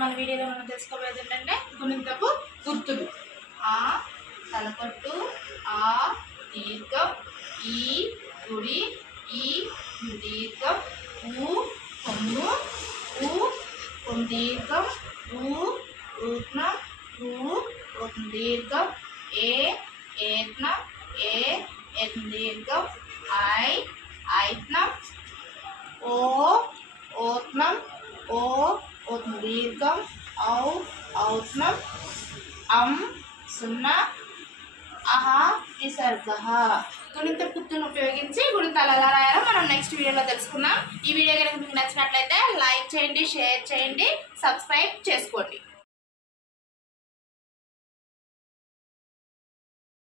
మన వీడియోలో మనం తెలుసుకోబోయేది ఏంటంటే గుణింతపు గుర్తులు. ఆ తలకట్టు, ఆ దీర్ఘం, ఈ గుడి, ఈ దీర్ఘం, ఊ కొమ్ము, ఊ కొమ్ము దీర్ఘం, ఊ ఊత్నం, ఊ ఊత్నం దీర్ఘం, ఏ ఏత్నం, ఏ ఏత్నం దీర్ఘం, ఐ ఐత్నం, ఓ ఓత్నం, ఓ ఓత్నం దీర్ఘం, ఔ ఔత్నం, సున్నా, అహ విసర్గ. గుణింత గుర్తులను ఉపయోగించి గుణింతాలు ఎలా రాయాలో మనం నెక్స్ట్ వీడియోలో తెలుసుకుందాం. ఈ వీడియో కనుక మీకు నచ్చినట్లయితే లైక్ చేయండి, షేర్ చేయండి, సబ్స్క్రైబ్ చేసుకోండి.